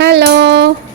Hello,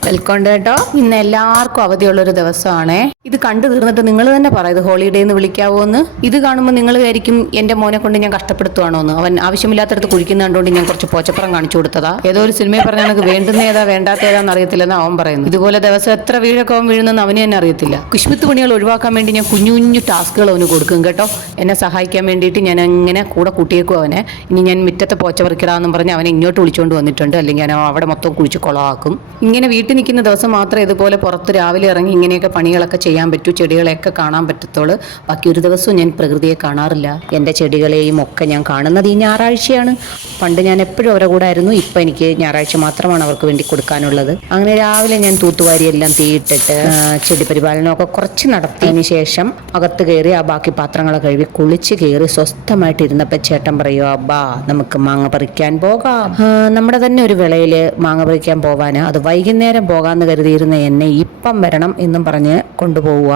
welcome കേട്ടോ. ഇന്ന് എല്ലാവർക്കും അവധിയുള്ളൊരു ദിവസമാണേ. ഇത് കണ്ടു തീർന്നിട്ട് നിങ്ങൾ തന്നെ പറയും ഇത് ഹോളിഡേ എന്ന് വിളിക്കാവോ എന്ന്. ഇത് കാണുമ്പോൾ നിങ്ങൾ വിചാരിക്കും എൻ്റെ മോനെ കൊണ്ട് ഞാൻ കഷ്ടപ്പെടുത്തുവാണോ എന്ന്. അവൻ ആവശ്യമില്ലാത്തടത്ത് കുഴിക്കുന്ന കണ്ടുകൊണ്ട് ഞാൻ കുറച്ച് പോച്ചപ്പുറം കാണിച്ചു കൊടുത്തതാ. ഏതോ ഒരു സിനിമയിൽ പറഞ്ഞ എനിക്ക് വേണ്ടുന്ന ഏതാ വേണ്ടാത്ത ഏതാന്ന് അറിയത്തില്ലെന്ന് അവൻ പറയുന്നു. ഇതുപോലെ ദിവസം എത്ര വീഴൊക്കെ അവൻ വീഴുന്നെന്ന് അവന് തന്നെ അറിയത്തില്ല. കുശ്മിത്ത് പണികൾ ഒഴിവാക്കാൻ വേണ്ടി ഞാൻ കുഞ്ഞു കുഞ്ഞു ടാസ്കുകൾ അവന് കൊടുക്കും കേട്ടോ. എന്നെ സഹായിക്കാൻ വേണ്ടിയിട്ട് ഞാൻ അങ്ങനെ കൂടെ കൂട്ടിയേക്കും അവനെ. ഇനി ഞാൻ മുറ്റത്തെ പോച്ച പറിക്കടാന്നും പറഞ്ഞ് അവനെ ഇങ്ങോട്ട് വിളിച്ചുകൊണ്ട് വന്നിട്ടുണ്ട്. അല്ലെങ്കിൽ ഞാൻ അവിടെ മൊത്തം കുഴിച്ച് കുളമാക്കും. ഇങ്ങനെ വീട്ടിൽ നിൽക്കുന്ന ദിവസം മാത്രമേ ഇതുപോലെ പുറത്ത് രാവിലെ ഇറങ്ങി ഇങ്ങനെയൊക്കെ പണികളൊക്കെ ചെയ്യാൻ പറ്റൂ, ചെടികളെയൊക്കെ കാണാൻ പറ്റത്തുള്ളൂ. ബാക്കി ഒരു ദിവസവും ഞാൻ പ്രകൃതിയെ കാണാറില്ല. എൻ്റെ ചെടികളെയും ഒക്കെ ഞാൻ കാണുന്നത് ഈ ഞായറാഴ്ചയാണ്. പണ്ട് ഞാൻ എപ്പോഴും അവരുടെ കൂടെ ആയിരുന്നു. ഇപ്പം എനിക്ക് ഞായറാഴ്ച മാത്രമാണ് അവർക്ക് വേണ്ടി കൊടുക്കാനുള്ളത്. അങ്ങനെ രാവിലെ ഞാൻ തൂത്തുവാരി എല്ലാം തീയിട്ടിട്ട് ചെടി പരിപാലനമൊക്കെ കുറച്ച് നടത്തിയതിന് ശേഷം അകത്ത് കയറി ആ ബാക്കി പാത്രങ്ങളൊക്കെ കഴുകി കുളിച്ച് കയറി സ്വസ്ഥമായിട്ടിരുന്നപ്പോൾ ചേട്ടൻ പറയുക, അബ്ബാ നമുക്ക് മാങ്ങ പറിക്കാൻ പോകാം. നമ്മുടെ തന്നെ ഒരു വിളയിൽ മാങ്ങ പറിക്കാൻ പോവാൻ, അത് വൈകുന്നേരം പോകാമെന്ന് കരുതിയിരുന്ന എന്നെ ഇപ്പം വരണം എന്നും പറഞ്ഞ് കൊണ്ടുപോവുക.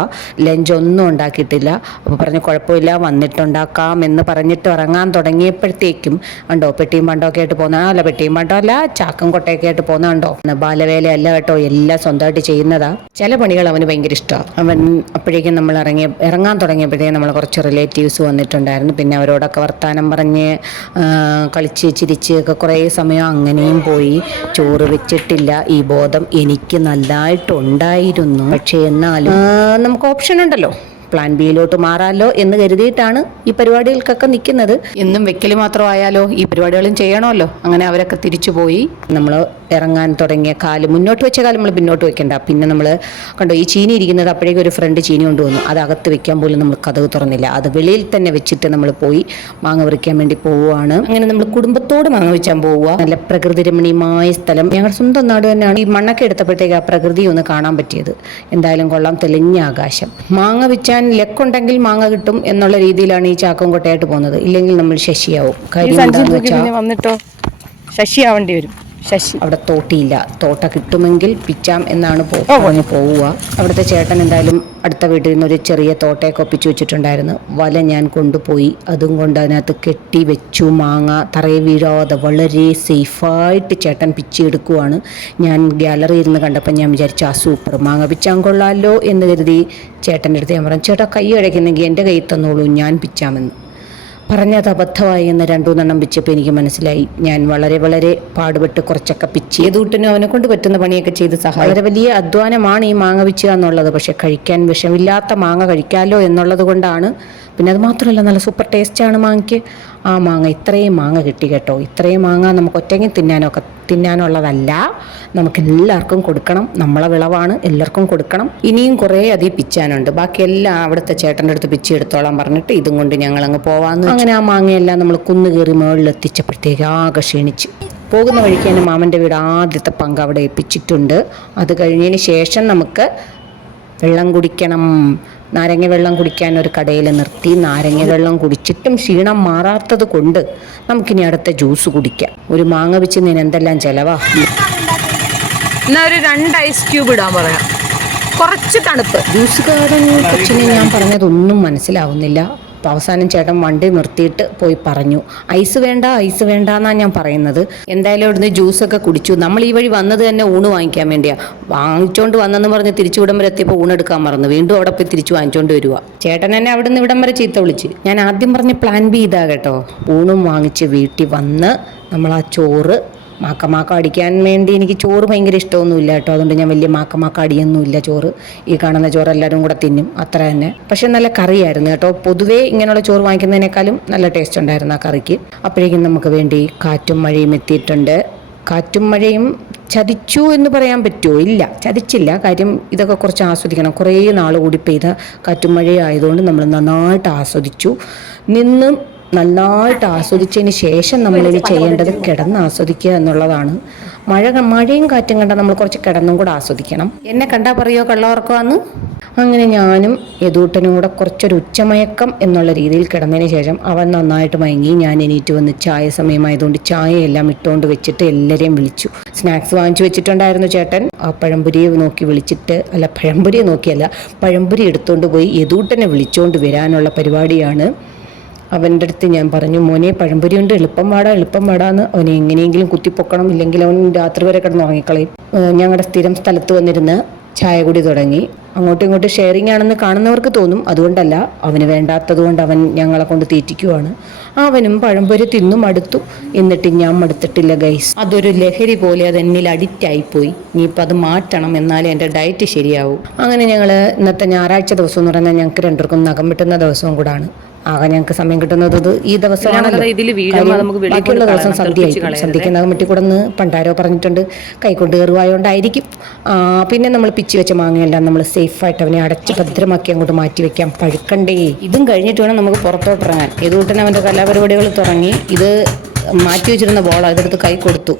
ലഞ്ചൊന്നും ഉണ്ടാക്കിയിട്ടില്ല. അപ്പോൾ പറഞ്ഞ് കുഴപ്പമില്ല വന്നിട്ടുണ്ടാക്കാം എന്ന് പറഞ്ഞിട്ട് ഇറങ്ങാൻ തുടങ്ങിയപ്പോഴത്തേക്കും ഉണ്ടോ പെട്ടിയും പണ്ടൊക്കെ ആയിട്ട് പോകുന്ന, അല്ല പെട്ടിയും പണ്ടോ അല്ല ചാക്കും കൊട്ടയൊക്കെ ആയിട്ട് പോകുന്ന ഉണ്ടോ. ബാലവേലയല്ല കേട്ടോ, എല്ലാം സ്വന്തമായിട്ട് ചെയ്യുന്നതാ. ചില പണികൾ അവന് ഭയങ്കര ഇഷ്ടമാണ്. അവൻ അപ്പോഴേക്കും നമ്മൾ ഇറങ്ങാൻ തുടങ്ങിയപ്പോഴത്തേക്കും നമ്മൾ കുറച്ച് റിലേറ്റീവ്സ് വന്നിട്ടുണ്ടായിരുന്നു. പിന്നെ അവരോടൊക്കെ വർത്താനം പറഞ്ഞ് കളിച്ച് ചിരിച്ച് ഒക്കെ കുറേ സമയം അങ്ങനെയും പോയി. ചോറ് വെച്ചിട്ടില്ല. ഈ ബോധം എനിക്ക് നല്ലതായിട്ടുണ്ടായിരുന്നു. പക്ഷേ എന്നാലും നമുക്ക് ഓപ്ഷൻ ഉണ്ടല്ലോ, പ്ലാൻ ബിയിലോട്ട് മാറാമല്ലോ എന്ന് കരുതിയിട്ടാണ് ഈ പരിപാടികൾക്കൊക്കെ നിൽക്കുന്നത്. എന്നും വെക്കൽ മാത്രമായാലോ, ഈ പരിപാടികളും ചെയ്യണമല്ലോ. അങ്ങനെ അവരൊക്കെ തിരിച്ചു പോയി. നമ്മൾ ഇറങ്ങാൻ തുടങ്ങിയ കാല് മുന്നോട്ട് വെച്ച കാലം നമ്മൾ പിന്നോട്ട് വെക്കണ്ട. പിന്നെ നമ്മൾ കണ്ടോ ഈ ചീനി ഇരിക്കുന്നത്, അപ്പോഴേക്കും ഒരു ഫ്രണ്ട് ചീനി കൊണ്ടുവന്നു. അത് അകത്ത് വെക്കാൻ പോലും നമ്മൾ കതക് തുറന്നില്ല. അത് വെളിയിൽ തന്നെ വെച്ചിട്ട് നമ്മൾ പോയി മാങ്ങ പറിക്കാൻ വേണ്ടി പോവുകയാണ്. അങ്ങനെ നമ്മൾ കുടുംബത്തോട് മാങ്ങ വെച്ചാൻ പോവുക. നല്ല പ്രകൃതി രമണീയമായ സ്ഥലം, ഞങ്ങളുടെ സ്വന്തം നാട് തന്നെയാണ്. ഈ മണ്ണൊക്കെ എടുത്തപ്പോഴത്തേക്ക് ആ പ്രകൃതി ഒന്ന് കാണാൻ പറ്റിയത്. എന്തായാലും കൊള്ളാം, തെളിഞ്ഞ ആകാശം. മാങ്ങ വെച്ചാൽ ലെക്കുണ്ടെങ്കിൽ മാങ്ങ കിട്ടും എന്നുള്ള രീതിയിലാണ് ഈ ചാക്കും കൊട്ടയായിട്ട് പോകുന്നത്. ഇല്ലെങ്കിൽ നമ്മൾ ശശിയാവും. കാര്യം വന്നിട്ടോ ശശിയാവേണ്ടി വരും. ശശി അവിടെ തോട്ടിയില്ല. തോട്ട കിട്ടുമെങ്കിൽ പിച്ചാം എന്നാണ് പറഞ്ഞ് പോവുക. അവിടുത്തെ ചേട്ടൻ എന്തായാലും അടുത്ത വീട്ടിൽ നിന്ന് ഒരു ചെറിയ തോട്ടയൊക്കെ ഒപ്പിച്ചു വെച്ചിട്ടുണ്ടായിരുന്നു. വല ഞാൻ കൊണ്ടുപോയി, അതും കൊണ്ട് അതിനകത്ത് കെട്ടി വെച്ചു. മാങ്ങ തറയെ വീഴാതെ വളരെ സേഫായിട്ട് ചേട്ടൻ പിച്ചെടുക്കുവാണ്. ഞാൻ ഗാലറിയിൽ നിന്ന് കണ്ടപ്പോൾ ഞാൻ വിചാരിച്ചു ആ സൂപ്പർ മാങ്ങ പിച്ചാൻ കൊള്ളാമല്ലോ എന്ന് കരുതി ചേട്ടൻ്റെ അടുത്ത് ഞാൻ പറഞ്ഞു, ചേട്ടാ കൈ അടയ്ക്കുന്നെങ്കിൽ എൻ്റെ കൈ തന്നോളൂ, ഞാൻ പിച്ചാമെന്ന്. പറഞ്ഞത് അബദ്ധമായി എന്ന് 2-3 പിച്ചപ്പോൾ എനിക്ക് മനസ്സിലായി. ഞാൻ വളരെ വളരെ പാടുപെട്ട് കുറച്ചൊക്കെ പിച്ച് ഏതൂട്ടിനും അവനെ കൊണ്ട് പറ്റുന്ന പണിയൊക്കെ ചെയ്ത് സഹായം. വളരെ വലിയ അധ്വാനമാണ് ഈ മാങ്ങ പിച്ചുക എന്നുള്ളത്. പക്ഷെ കഴിക്കാൻ വിഷമില്ലാത്ത മാങ്ങ കഴിക്കാമല്ലോ എന്നുള്ളത് കൊണ്ടാണ്. പിന്നെ അത് മാത്രമല്ല നല്ല സൂപ്പർ ടേസ്റ്റാണ് മാങ്ങയ്ക്ക്. ആ മാങ്ങ ഇത്രയും മാങ്ങ കിട്ടി കേട്ടോ. ഇത്രയും മാങ്ങ നമുക്ക് ഒറ്റയ്ക്ക് തിന്നാനുള്ളതല്ല, നമുക്ക് എല്ലാവർക്കും കൊടുക്കണം. നമ്മളെ വിളവാണ്, എല്ലാവർക്കും കൊടുക്കണം. ഇനിയും കുറേ അധികം പിച്ചാനുണ്ട്. ബാക്കിയെല്ലാം അവിടുത്തെ ചേട്ടൻ്റെ അടുത്ത് പിച്ചെടുത്തോളാൻ പറഞ്ഞിട്ട് ഇതും കൊണ്ട് ഞങ്ങളങ്ങ് പോവാന്ന്. അങ്ങനെ ആ മാങ്ങയെല്ലാം നമ്മൾ കുന്നുകയറി മുകളിലെത്തിച്ചപ്പോഴത്തേക്ക് ആകെ ക്ഷീണിച്ച്. പോകുന്ന വഴിക്ക് തന്നെ മാമൻ്റെ വീട് ആദ്യത്തെ പങ്ക് അവിടെ ഏൽപ്പിച്ചിട്ടുണ്ട്. അത് കഴിഞ്ഞതിന് ശേഷം നമുക്ക് വെള്ളം കുടിക്കണം. നാരങ്ങ വെള്ളം കുടിക്കാൻ ഒരു കടയിൽ നിർത്തി. നാരങ്ങ വെള്ളം കുടിച്ചിട്ടും ക്ഷീണം മാറാത്തത് കൊണ്ട് നമുക്കിനി അടുത്ത ജ്യൂസ് കുടിക്കാം. ഒരു മാങ്ങ വെച്ച് എന്തെല്ലാം ചിലവാ. എന്നാ ഒരു 2 ഐസ് ക്യൂബ് ഇടാൻ പറയാം, കുറച്ച് തണുപ്പ്. ജ്യൂസുകാരൻ കൊച്ചിനെ ഞാൻ പറഞ്ഞതൊന്നും മനസ്സിലാവുന്നില്ല. അപ്പോൾ അവസാനം ചേട്ടൻ വണ്ടി നിർത്തിയിട്ട് പോയി പറഞ്ഞു, ഐസ് വേണ്ട എന്നാണ് ഞാൻ പറയുന്നത്. എന്തായാലും ഇവിടുന്ന് ജ്യൂസൊക്കെ കുടിച്ചു. നമ്മൾ ഈ വഴി വന്നത് തന്നെ ഊണ് വാങ്ങിക്കാൻ വേണ്ടിയാണ്. വാങ്ങിച്ചോണ്ട് വന്നെന്ന് പറഞ്ഞ് തിരിച്ചു ഇവിടം വരെ എത്തിയപ്പോൾ ഊണെടുക്കാൻ മറന്നു. വീണ്ടും അവിടെ പോയി തിരിച്ചു വാങ്ങിച്ചോണ്ട് വരിക. ചേട്ടൻ എന്നെ അവിടെ നിന്ന് ഇവിടം വരെ ചീത്ത വിളിച്ച്. ഞാൻ ആദ്യം പറഞ്ഞ പ്ലാൻ ബി ഇതാ കേട്ടോ. ഊണും വാങ്ങിച്ച് വീട്ടിൽ വന്ന് നമ്മൾ ആ ചോറ് മാക്ക അടിക്കാൻ വേണ്ടി, എനിക്ക് ചോറ് ഭയങ്കര ഇഷ്ടമൊന്നുമില്ല കേട്ടോ. അതുകൊണ്ട് ഞാൻ വലിയ മാക്ക അടിയൊന്നുമില്ല. ചോറ് ഈ കാണുന്ന ചോറ് എല്ലാവരും കൂടെ തിന്നും, അത്ര തന്നെ. പക്ഷെ നല്ല കറിയായിരുന്നു കേട്ടോ. പൊതുവേ ഇങ്ങനെയുള്ള ചോറ് വാങ്ങിക്കുന്നതിനേക്കാളും നല്ല ടേസ്റ്റ് ഉണ്ടായിരുന്നു ആ കറിക്ക്. അപ്പോഴേക്കും നമുക്ക് വേണ്ടി കാറ്റും മഴയും എത്തിയിട്ടുണ്ട്. കാറ്റും മഴയും ചതിച്ചു എന്ന് പറയാൻ പറ്റുമോ? ഇല്ല, ചതിച്ചില്ല. കാര്യം ഇതൊക്കെ കുറച്ച് ആസ്വദിക്കണം. കുറേ നാൾ കൂടി പെയ്ത കാറ്റും മഴയായതുകൊണ്ട് നമ്മൾ നന്നായിട്ട് ആസ്വദിച്ചു. നന്നായിട്ട് ആസ്വദിച്ചതിന് ശേഷം നമ്മളിനി ചെയ്യേണ്ടത് കിടന്ന് ആസ്വദിക്കുക എന്നുള്ളതാണ്. മഴയും കാറ്റും കണ്ടാൽ നമ്മൾ കുറച്ച് കിടന്നും കൂടെ ആസ്വദിക്കണം. എന്നെ കണ്ടാൽ പറയുമോ കള്ളവർക്കുവാന്ന്. അങ്ങനെ ഞാനും യദൂട്ടനും കൂടെ കുറച്ചൊരു ഉച്ചമയക്കം എന്നുള്ള രീതിയിൽ കിടന്നതിന് ശേഷം അവൻ നന്നായിട്ട് മയങ്ങി. ഞാൻ എണീറ്റ് വന്ന് ചായ സമയമായതുകൊണ്ട് ചായയെല്ലാം ഇട്ടുകൊണ്ട് വെച്ചിട്ട് എല്ലാവരെയും വിളിച്ചു. സ്നാക്സ് വാങ്ങിച്ചു വെച്ചിട്ടുണ്ടായിരുന്നു ചേട്ടൻ. ആ പഴംപൊരിയെ നോക്കി വിളിച്ചിട്ട്, അല്ല പഴംപൊരിയെ നോക്കിയല്ല, പഴംപൊരി എടുത്തുകൊണ്ട് പോയി യദൂട്ടനെ വിളിച്ചുകൊണ്ട് വരാനുള്ള പരിപാടിയാണ്. അവൻ്റെ അടുത്ത് ഞാൻ പറഞ്ഞു, മോനെ പഴംപൊരി കൊണ്ട് എളുപ്പം വാടാന്ന്. അവനെ എങ്ങനെയെങ്കിലും കുത്തിപ്പൊക്കണം, ഇല്ലെങ്കിൽ അവൻ രാത്രി വരെ കിടന്നുറങ്ങിക്കളയും. ഞങ്ങളുടെ സ്ഥിരം സ്ഥലത്ത് വന്നിരുന്ന് ചായ കുടി തുടങ്ങി. അങ്ങോട്ടും ഇങ്ങോട്ടും ഷെയറിംഗ് ആണെന്ന് കാണുന്നവർക്ക് തോന്നും, അതുകൊണ്ടല്ല, അവന് വേണ്ടാത്തത് കൊണ്ട് അവൻ ഞങ്ങളെ കൊണ്ട് തീറ്റിക്കുവാണ്. അവനും പഴംപൊരി തിന്നും മടുത്തു. എന്നിട്ട് ഞാൻ മടുത്തിട്ടില്ല ഗൈസ്. അതൊരു ലഹരി പോലെ അത് എന്നിൽ അഡിക്റ്റ് ആയിപ്പോയി. ഇനിയിപ്പോൾ അത് മാറ്റണം, എന്നാലേ എൻ്റെ ഡയറ്റ് ശരിയാവും. അങ്ങനെ ഞങ്ങൾ ഇന്നത്തെ ഞായറാഴ്ച ദിവസം എന്ന് പറഞ്ഞാൽ ഞങ്ങൾക്ക് രണ്ടുപേർക്കും നഖം വെട്ടുന്ന ദിവസവും കൂടാണ്. ആകെ ഞങ്ങൾക്ക് സമയം കിട്ടുന്നത് ഈ ദിവസമാണല്ലോ. ബാക്കിയുള്ള ദിവസം സന്ധ്യയ്ക്ക് നഖം വെട്ടിക്കൂടെന്ന് പണ്ടാരോ പറഞ്ഞിട്ടുണ്ട്. കൈകൊണ്ട് കയറുവായോണ്ടായിരിക്കും. പിന്നെ നമ്മൾ പിച്ചി വെച്ച മാങ്ങയെല്ലാം നമ്മൾ സേഫായിട്ട് അവനെ അടച്ച് ഭദ്രമാക്കി അങ്ങോട്ട് മാറ്റി വെക്കാം, പഴുക്കണ്ടേ. ഇതും കഴിഞ്ഞിട്ട് വേണം നമുക്ക് പുറത്തോട്ടിറങ്ങാൻ. ഏതുകൂട്ടൻ അവൻ്റെ കലാപരിപാടികൾ തുടങ്ങി. ഇത് മാറ്റി വെച്ചിരുന്ന ബോൾ അതെടുത്ത് കൈ കൊടുത്തു.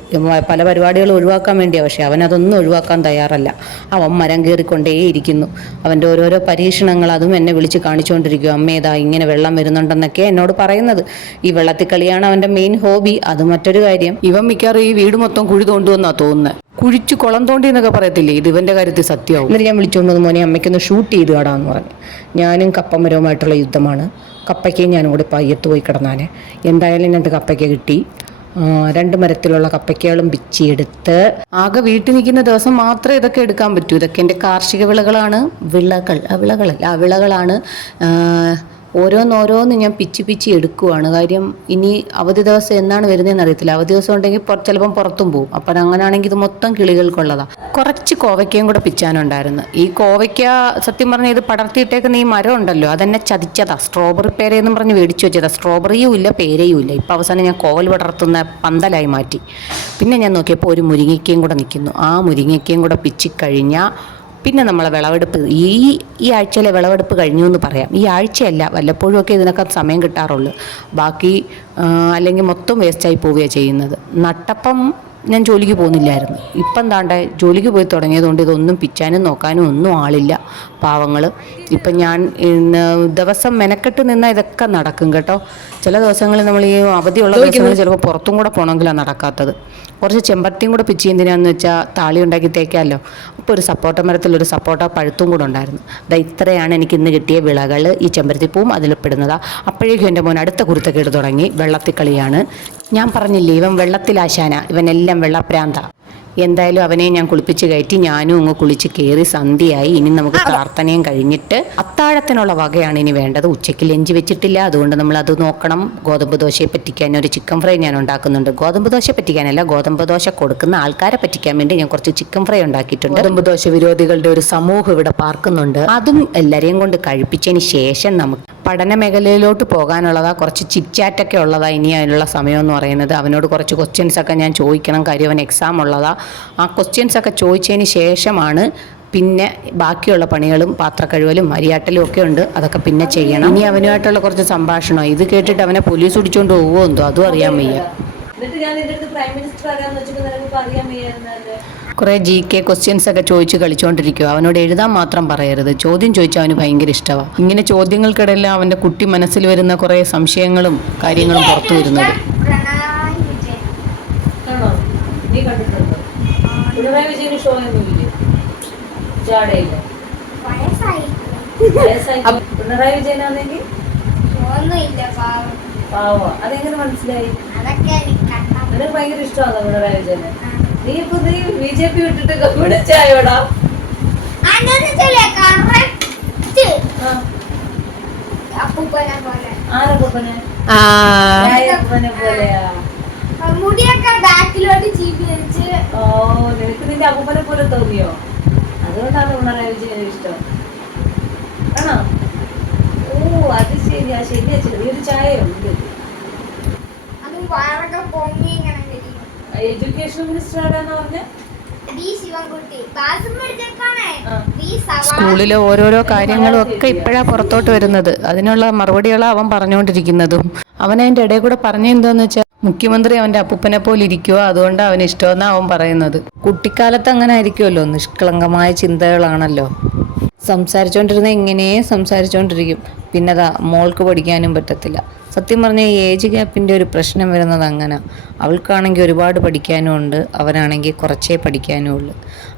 പല പരിപാടികളും ഒഴിവാക്കാൻ വേണ്ടിയാണ്, പക്ഷേ അവനതൊന്നും ഒഴിവാക്കാൻ തയ്യാറല്ല. അവൻ മരം കയറിക്കൊണ്ടേയിരിക്കുന്നു. അവൻ്റെ ഓരോരോ പരീക്ഷണങ്ങൾ അതും എന്നെ വിളിച്ച് കാണിച്ചുകൊണ്ടിരിക്കും. അമ്മേതാ ഇങ്ങനെ വെള്ളം വരുന്നുണ്ടെന്നൊക്കെ എന്നോട് പറയുന്നത്. ഈ വെള്ളത്തിൽ കളിയാണ് അവൻ്റെ മെയിൻ ഹോബി. അത് മറ്റൊരു കാര്യം. ഇവൻ മിക്കവാറും ഈ വീട് മൊത്തം കുഴി തോണ്ടുവെന്നാ തോന്നുന്നത്. കുഴിച്ച് കുളം തോണ്ടി എന്നൊക്കെ പറയത്തില്ലേ, ഇത് ഇവൻ്റെ കാര്യത്തിൽ സത്യമാവും. എന്നിട്ട് ഞാൻ വിളിച്ചുകൊണ്ട് വന്ന്, മോനെ അമ്മയ്ക്കൊന്ന് ഷൂട്ട് ചെയ്ത് കാടാന്ന് പറഞ്ഞു. ഞാനും കപ്പമരവുമായിട്ടുള്ള യുദ്ധമാണ്. കപ്പയ്ക്ക് ഞാനും കൂടി പയ്യത്ത് പോയി കിടന്നാനെ. എന്തായാലും 2 കപ്പയ്ക്ക് കിട്ടി. 2 മരത്തിലുള്ള കപ്പയ്ക്കകളും പിച്ചിയെടുത്ത്. ആകെ വീട്ടിൽ നിൽക്കുന്ന ദിവസം മാത്രമേ ഇതൊക്കെ എടുക്കാൻ പറ്റൂ. ഇതൊക്കെ എൻ്റെ കാർഷിക വിളകളാണ്. വിളകളാണ്. ഓരോന്ന് ഞാൻ പിച്ചി എടുക്കുവാണ്. കാര്യം ഇനി അവധി ദിവസം എന്നാണ് വരുന്നതെന്ന് അറിയത്തില്ല. അവധി ദിവസം ഉണ്ടെങ്കിൽ ചിലപ്പം പുറത്തും പോകും. അപ്പം അങ്ങനെയാണെങ്കിൽ ഇത് മൊത്തം കിളികൾക്കുള്ളതാണ്. കുറച്ച് കോവയ്ക്കയും കൂടെ പിച്ചാനുണ്ടായിരുന്നു. ഈ കോവയ്ക്ക സത്യം പറഞ്ഞാൽ ഇത് പടർത്തിയിട്ടേക്കുന്ന ഈ മരം ഉണ്ടല്ലോ, അതെന്നെ ചതിച്ചതാ. സ്ട്രോബെറി പേരയെന്നും പറഞ്ഞ് മേടിച്ചു വെച്ചതാ. സ്ട്രോബെറിയും ഇല്ല, പേരയും ഇല്ല. ഇപ്പം അവസാനം ഞാൻ കോവൽ പടർത്തുന്ന പന്തലായി മാറ്റി. പിന്നെ ഞാൻ നോക്കിയപ്പോൾ ഒരു മുരിങ്ങയ്ക്കയും കൂടെ നിൽക്കുന്നു. ആ മുരിങ്ങയ്ക്കയും കൂടെ പിച്ചിക്കഴിഞ്ഞാൽ പിന്നെ നമ്മളെ വിളവെടുപ്പ് ഈ ആഴ്ചയിലെ വിളവെടുപ്പ് കഴിഞ്ഞു എന്ന് പറയാം. ഈ ആഴ്ചയല്ല, വല്ലപ്പോഴും ഒക്കെ ഇതിനൊക്കെ സമയം കിട്ടാറുള്ളൂ. ബാക്കി അല്ലെങ്കിൽ മൊത്തം വേസ്റ്റായി പോവുകയാണ് ചെയ്യുന്നത്. നട്ടപ്പം ഞാൻ ജോലിക്ക് പോകുന്നില്ലായിരുന്നു. ഇപ്പം എന്താണ്ടേ ജോലിക്ക് പോയി തുടങ്ങിയതുകൊണ്ട് ഇതൊന്നും പിച്ചാനും നോക്കാനും ഒന്നും ആളില്ല, പാവങ്ങൾ. ഇപ്പം ഞാൻ ദിവസം മെനക്കെട്ട് നിന്നാൽ ഇതൊക്കെ നടക്കും കേട്ടോ. ചില ദിവസങ്ങളിൽ നമ്മൾ ഈ അവധിയുള്ള ദിവസങ്ങളിൽ ചിലപ്പോൾ പുറത്തും കൂടെ പോകണമെങ്കിലാണ് നടക്കാത്തത്. കുറച്ച് ചെമ്പരത്തിയും കൂടെ പിച്ചി എന്തിനാന്ന് വെച്ചാൽ താളി ഉണ്ടാക്കി തേക്കാമല്ലോ. അപ്പോൾ ഒരു സപ്പോട്ട മരത്തിലൊരു സപ്പോട്ട പഴുത്തും കൂടെ ഉണ്ടായിരുന്നു. ഇത്രയാണ് എനിക്ക് ഇന്ന് കിട്ടിയ വിളകൾ. ഈ ചെമ്പരത്തിപ്പൂവും അതിൽ പെടുന്നതാണ്. അപ്പോഴേക്കും എൻ്റെ മോൻ അടുത്ത കുരുത്തക്കേട് തുടങ്ങി. വെള്ളത്തിൽ കളിയാണ്. ഞാൻ പറഞ്ഞില്ലേ, ഇവൻ വെള്ളത്തിലാശാന, ഇവനെല്ലാം വെള്ളപ്രാന്ത. എന്തായാലും അവനെ ഞാൻ കുളിപ്പിച്ച് കയറ്റി. ഞാനും അങ്ങ് കുളിച്ച് കയറി. സന്ധ്യയായി. ഇനി നമുക്ക് പ്രാർത്ഥനയും കഴിഞ്ഞിട്ട് അത്താഴത്തിനുള്ള വകയാണ് ഇനി വേണ്ടത്. ഉച്ചയ്ക്ക് ലഞ്ച് വെച്ചിട്ടില്ല, അതുകൊണ്ട് നമ്മൾ അത് നോക്കണം. ഗോതമ്പ് ദോശയെ പറ്റിക്കാൻ ഒരു ചിക്കൻ ഫ്രൈ ഞാൻ ഉണ്ടാക്കുന്നുണ്ട്. ഗോതമ്പ് ദോശ പറ്റിക്കാനല്ല, ഗോതമ്പ് ദോശ കൊടുക്കുന്ന ആൾക്കാരെ പറ്റിക്കാൻ വേണ്ടി ഞാൻ കുറച്ച് ചിക്കൻ ഫ്രൈ ഉണ്ടാക്കിയിട്ടുണ്ട്. ഗോതമ്പ് ദോശ വിരോധികളുടെ ഒരു സമൂഹം ഇവിടെ പാർക്കുന്നുണ്ട്. അതും എല്ലാവരെയും കൊണ്ട് കഴിപ്പിച്ചതിന് ശേഷം നമുക്ക് പഠന മേഖലയിലോട്ട് പോകാനുള്ളതാ. കുറച്ച് ചിറ്റ്ചാറ്റൊക്കെ ഉള്ളതാ ഇനി അതിനുള്ള സമയം എന്ന് പറയുന്നത്. അവനോട് കുറച്ച് ക്വസ്റ്റ്യൻസൊക്കെ ഞാൻ ചോദിക്കണം. കാര്യം അവൻ എക്സാം ഉള്ളതാ. ആ ക്വസ്റ്റ്യൻസൊക്കെ ചോദിച്ചതിന് ശേഷമാണ് പിന്നെ ബാക്കിയുള്ള പണികളും പാത്രക്കഴുകലും അരിയാട്ടലും ഒക്കെ ഉണ്ട്. അതൊക്കെ പിന്നെ ചെയ്യണം. ഇനി അവനുമായിട്ടുള്ള കുറച്ച് സംഭാഷണം. ഇത് കേട്ടിട്ട് അവനെ പോലീസ് പിടിച്ചോണ്ട് പോവോ എന്തോ, അതും അറിയാൻ വയ്യ. കുറേ GK ക്വസ്റ്റ്യൻസ് ഒക്കെ ചോദിച്ച് കളിച്ചുകൊണ്ടിരിക്കുക. അവനോട് എഴുതാൻ മാത്രം പറയരുത്. ചോദ്യം ചോദിച്ചാൽ അവന് ഭയങ്കര ഇഷ്ടമാണ്. ഇങ്ങനെ ചോദ്യങ്ങൾക്കിടയിലും അവൻ്റെ കുട്ടി മനസ്സിൽ വരുന്ന കുറേ സംശയങ്ങളും കാര്യങ്ങളും പുറത്തു വരുന്നത്. പിണറായി വിജയന് ഷോ ഒന്നുമില്ലേ? പിണറായി വിജയനാണെങ്കിൽ പാവം. അതെങ്ങനെ മനസ്സിലായി? നിനക്ക് ഭയങ്കര ഇഷ്ടമാണോ പിണറായി വിജയന്? നീ BJP വിട്ടിട്ട് കമ്മ്യൂണിസ്റ്റ് ആയോടാ? ആരപ്പനെ പോലെയാ? ഓ, നിനക്ക് നിന്റെ അപ്പൂപ്പനെ പോലെ തോന്നിയോ? അതുകൊണ്ടാണ് പിണറായി വിജയന് ഇഷ്ടം ആണോ? ഓ, അത് ശരിയാ. ശരിയാ. ചെറിയൊരു ചായയുണ്ട്. എഡ്യൂക്കേഷൻ മിനിസ്റ്റർ ആരാന്ന് പറഞ്ഞ? സ്കൂളിലെ ഓരോരോ കാര്യങ്ങളും ഒക്കെ ഇപ്പോഴാ പുറത്തോട്ട് വരുന്നത്. അതിനുള്ള മറുപടികളാണ് അവൻ പറഞ്ഞുകൊണ്ടിരിക്കുന്നതും. അവൻ അതിൻ്റെ ഇടയിൽ കൂടെ പറഞ്ഞെന്താന്ന് വെച്ചാൽ മുഖ്യമന്ത്രി അവൻ്റെ അപ്പൂപ്പനെ പോലെ ഇരിക്കുക, അതുകൊണ്ട് അവന് ഇഷ്ടമെന്നാണ് അവൻ പറയുന്നത്. കുട്ടിക്കാലത്ത് അങ്ങനെ ആയിരിക്കുമല്ലോ, നിഷ്കളങ്കമായ ചിന്തകളാണല്ലോ. സംസാരിച്ചുകൊണ്ടിരുന്ന ഇങ്ങനെ സംസാരിച്ചുകൊണ്ടിരിക്കും. പിന്നെതാ മോൾക്ക് പഠിക്കാനും പറ്റത്തില്ല. സത്യം പറഞ്ഞാൽ ഈ ഏജ് ഗ്യാപ്പിൻ്റെ ഒരു പ്രശ്നം വരുന്നത് അങ്ങനെ. അവൾക്കാണെങ്കിൽ ഒരുപാട് പഠിക്കാനും ഉണ്ട്, അവനാണെങ്കിൽ കുറച്ചേ പഠിക്കാനും ഉള്ളു.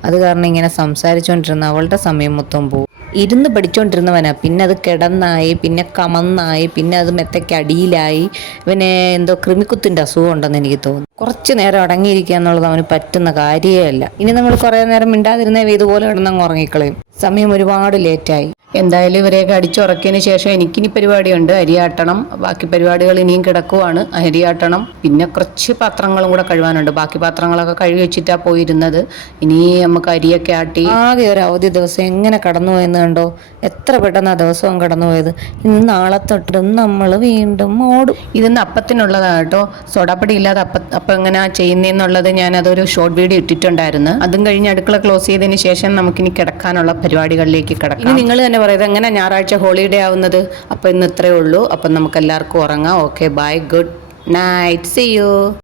അത് കാരണം ഇങ്ങനെ സംസാരിച്ചുകൊണ്ടിരുന്ന അവളുടെ സമയം മൊത്തം പോകും. ഇരുന്ന് പഠിച്ചുകൊണ്ടിരുന്നവനാ, പിന്നെ അത് കിടന്നായി, പിന്നെ കമന്നായി, പിന്നെ അത് മെത്തയ്ക്ക് അടിയിലായി. ഇവനെ എന്തോ കൃമിക്കുത്തിൻ്റെ അസുഖം ഉണ്ടെന്ന് എനിക്ക് തോന്നുന്നു. കുറച്ച് നേരം അടങ്ങിയിരിക്കുക എന്നുള്ളത് അവന് പറ്റുന്ന കാര്യമേ അല്ല. ഇനി നമ്മൾ കുറേ നേരം മിണ്ടാതിരുന്നേ ഇതുപോലെ കിടന്നങ്ങ് ഉറങ്ങിക്കളയും. സമയം ഒരുപാട് ലേറ്റായി. എന്തായാലും ഇവരെയൊക്കെ അടിച്ചുറക്കിയതിന് ശേഷം എനിക്കിനി പരിപാടിയുണ്ട്, അരിയാട്ടണം. ബാക്കി പരിപാടികൾ ഇനിയും കിടക്കുവാണ്. അരിയാട്ടണം, പിന്നെ കുറച്ച് പാത്രങ്ങളും കൂടെ കഴുകാനുണ്ട്. ബാക്കി പാത്രങ്ങളൊക്കെ കഴുകി വെച്ചിട്ടാണ് പോയിരുന്നത്. ഇനി നമുക്ക് അരിയൊക്കെ ആട്ടി. ആകെ ഒരു അവധി ദിവസം എങ്ങനെ കടന്നുപോയെന്ന് കണ്ടോ? എത്ര പെട്ടെന്ന് ആ ദിവസവും കടന്നുപോയത്. ഇന്ന് നാളെ തൊട്ടും നമ്മൾ വീണ്ടും ഓടും. ഇതിന്ന് അപ്പത്തിനുള്ളതാണ് കേട്ടോ. സോഡാപ്പൊടി ഇല്ലാതെ അപ്പം എങ്ങനെയാ ചെയ്യുന്നതെന്നുള്ളത് ഞാൻ അതൊരു ഷോർട്ട് വീഡിയോ ഇട്ടിട്ടുണ്ടായിരുന്നു. അതും കഴിഞ്ഞ് അടുക്കള ക്ലോസ് ചെയ്തതിന് ശേഷം നമുക്കിനി കിടക്കാനുള്ള പരിപാടികളിലേക്ക് കിടക്കാം. ഇനി നിങ്ങൾ തന്നെ പറയുന്നത് എങ്ങനെ ഞായറാഴ്ച ഹോളിഡേ ആവുന്നത്? അപ്പോൾ ഇന്ന് ഇത്രയേ ഉള്ളൂ. അപ്പം നമുക്ക് എല്ലാവർക്കും ഉറങ്ങാം. Okay, bye, good night, see U.